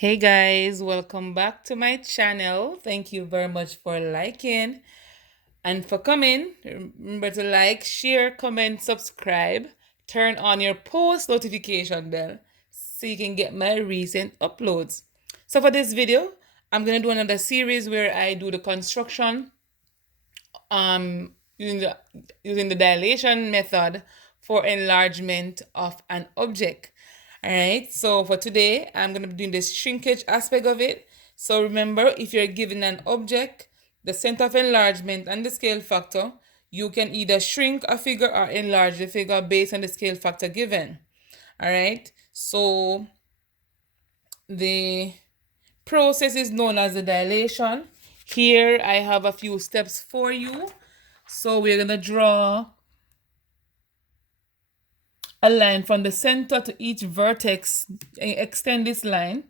Hey guys, welcome back to my channel. Thank you very much for liking and for coming. Remember to like, share, comment, subscribe, turn on your post notification bell so you can get my recent uploads. So for this video, I'm going to do another series where I do the construction using the dilation method for enlargement of an object. All right, so for today, I'm going to be doing this shrinkage aspect of it. So remember, if you're given an object, the center of enlargement and the scale factor, you can either shrink a figure or enlarge the figure based on the scale factor given. All right, so the process is known as the dilation. Here I have a few steps for you. So we're going to draw a line from the center to each vertex and extend this line.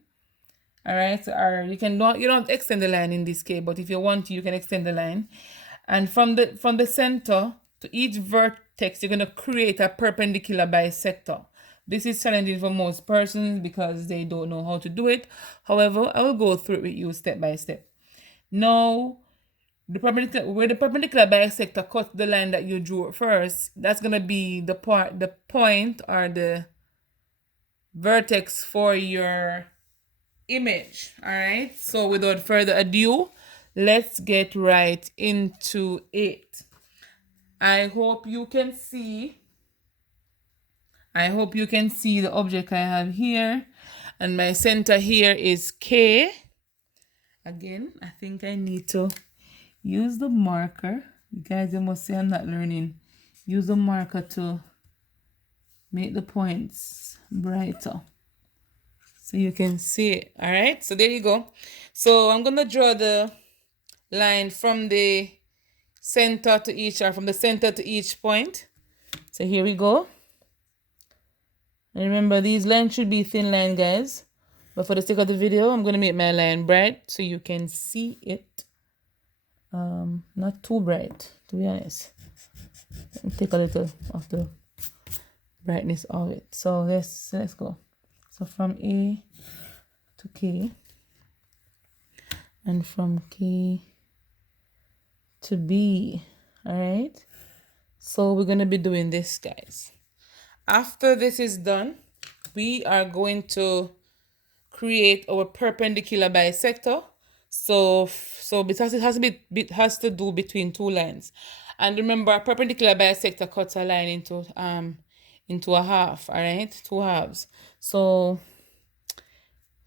All right, or you don't extend the line in this case, but if you want to, you can extend the line. And from the center to each vertex, you're going to create a perpendicular bisector. This is challenging for most persons because they don't know how to do it. However, I will go through it with you step by step. Now, where the perpendicular bisector cuts the line that you drew first, that's gonna be the point or the vertex for your image. All right, so without further ado, let's get right into it. I hope you can see the object I have here, and my center here is K. Again, I think I need to use the marker. You guys, you must say I'm not learning. Use the marker to make the points brighter so you can see it. All right, so there you go. So I'm gonna draw the line from the center to each, or from the center to each point. So here we go. And remember, these lines should be thin line, guys, but for the sake of the video, I'm gonna make my line bright so you can see it. Not too bright, to be honest. Let me take a little of the brightness of it. So let's go. So from A to K, and from K to B. All right, so we're gonna be doing this, guys. After this is done, we are going to create our perpendicular bisector. So because it has to do between two lines. And remember, a perpendicular bisector cuts a line into a half. All right, two halves. So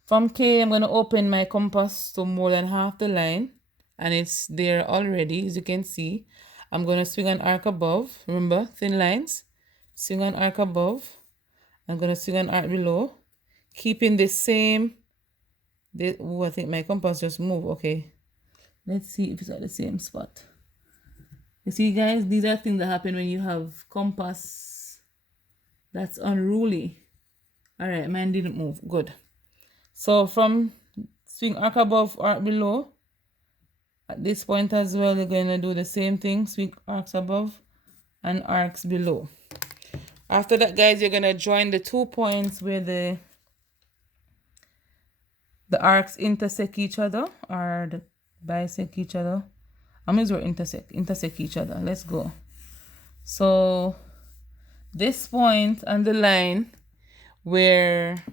from K, I'm going to open my compass to more than half the line, and it's there already, as you can see. I'm going to swing an arc above. Remember, thin lines. Swing an arc above. I'm going to swing an arc below, keeping the same. I think my compass just moved. Okay, let's see if it's at the same spot. You see, guys, these are things that happen when you have compass that's unruly. All right, mine didn't move. Good. So from swing arc above, arc below. At this point as well, you're going to do the same thing. Swing arcs above and arcs below. After that, guys, you're going to join the 2 points where the arcs intersect each other, or the bisect each other. I mean, we're intersect each other. Let's go. So this point and the line where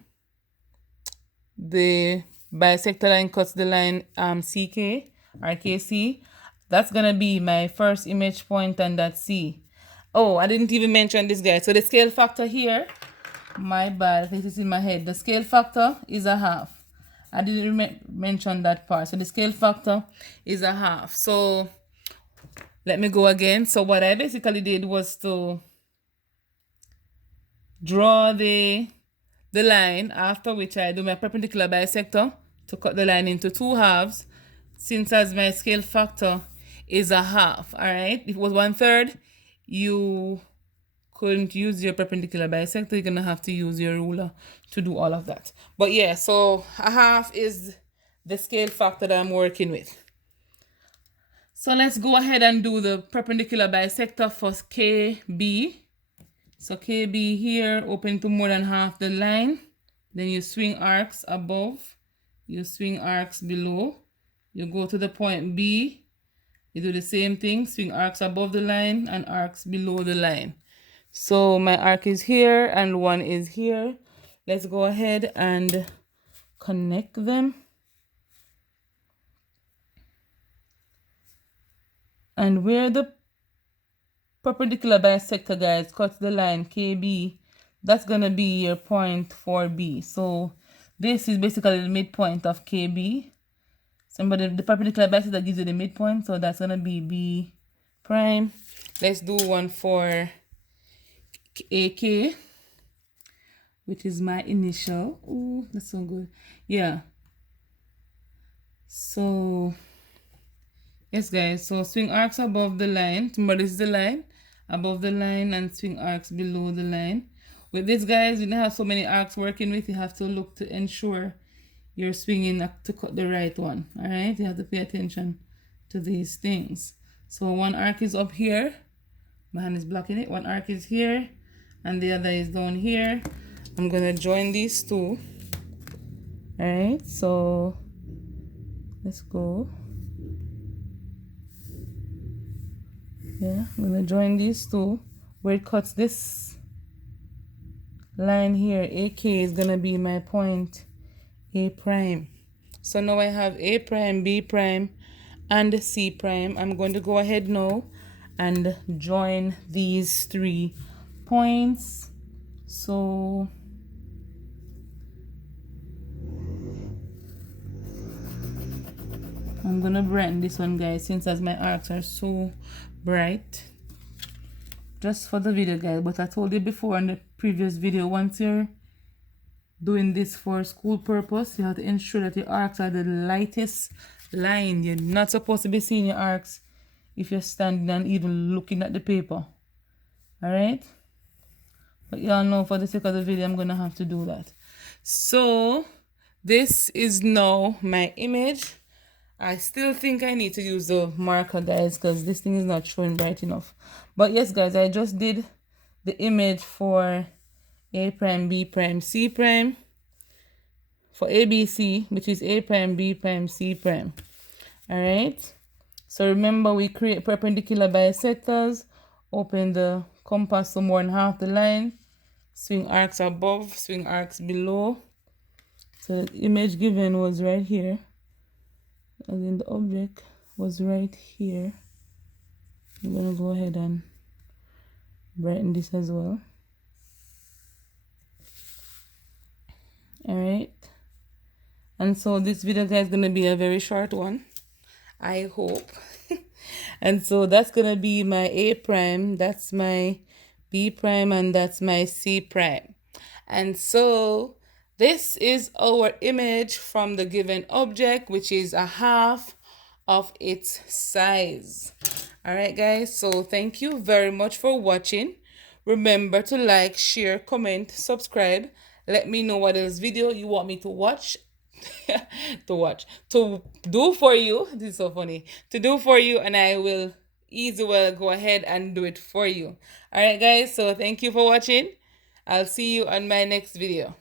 the bisector line cuts the line CK or KC, that's gonna be my first image point, and that's C. Oh, I didn't even mention this, guy. So the scale factor here, my bad, this is in my head. The scale factor is a half. I didn't mention that part. So the scale factor is a half. So let me go again. So what I basically did was to draw the line, after which I do my perpendicular bisector to cut the line into two halves, since as my scale factor is a half. All right, if it was 1/3, you couldn't use your perpendicular bisector. You're gonna have to use your ruler to do all of that. But yeah, so a half is the scale factor that I'm working with. So let's go ahead and do the perpendicular bisector for KB. So KB here, open to more than half the line. Then you swing arcs above, you swing arcs below, you go to the point B, you do the same thing, swing arcs above the line and arcs below the line. So my arc is here and one is here. Let's go ahead and connect them. And where the perpendicular bisector, guys, cuts the line KB, that's going to be your point 4B. So this is basically the midpoint of KB. Somebody, the perpendicular bisector gives you the midpoint, so that's going to be B prime. Let's do one for AK, which is my initial. Ooh, that's so good. Yeah. So yes, guys, so swing arcs above the line. Remember, this is the line, above the line, and swing arcs below the line. With this, guys, you don't have so many arcs working with. You have to look to ensure you're swinging to cut the right one. All right, you have to pay attention to these things. So one arc is up here. My hand is blocking it. One arc is here, and the other is down here. I'm gonna join these two. All right, so let's go. Yeah, I'm gonna join these two where it cuts this line here. AK is gonna be my point A prime. So now I have A prime, B prime, and C prime. I'm going to go ahead now and join these 3 points. So I'm gonna brighten this one, guys, since as my arcs are so bright, just for the video, guys. But I told you before in the previous video, once you're doing this for school purpose, you have to ensure that your arcs are the lightest line. You're not supposed to be seeing your arcs if you're standing and even looking at the paper. All right, but y'all know for the sake of the video, I'm gonna have to do that. So this is now my image. I still think I need to use the marker, guys, because this thing is not showing bright enough. But yes, guys, I just did the image for A prime, B prime, C prime, for ABC, which is A prime, B prime, C prime. All right. So remember, we create perpendicular bisectors, open the compass to more than half the line, swing arcs above, swing arcs below. So the image given was right here. And then the object was right here. I'm gonna go ahead and brighten this as well. All right, and so this video, guys, is gonna be a very short one, I hope. And so that's gonna be my A prime, that's my B prime, and that's my C prime. And so this is our image from the given object, which is a half of its size. All right, guys, so thank you very much for watching. Remember to like, share, comment, subscribe. Let me know what else video you want me to watch. to do for you. This is so funny. To do for you, and I will easy well go ahead and do it for you. All right, guys, so thank you for watching. I'll see you on my next video.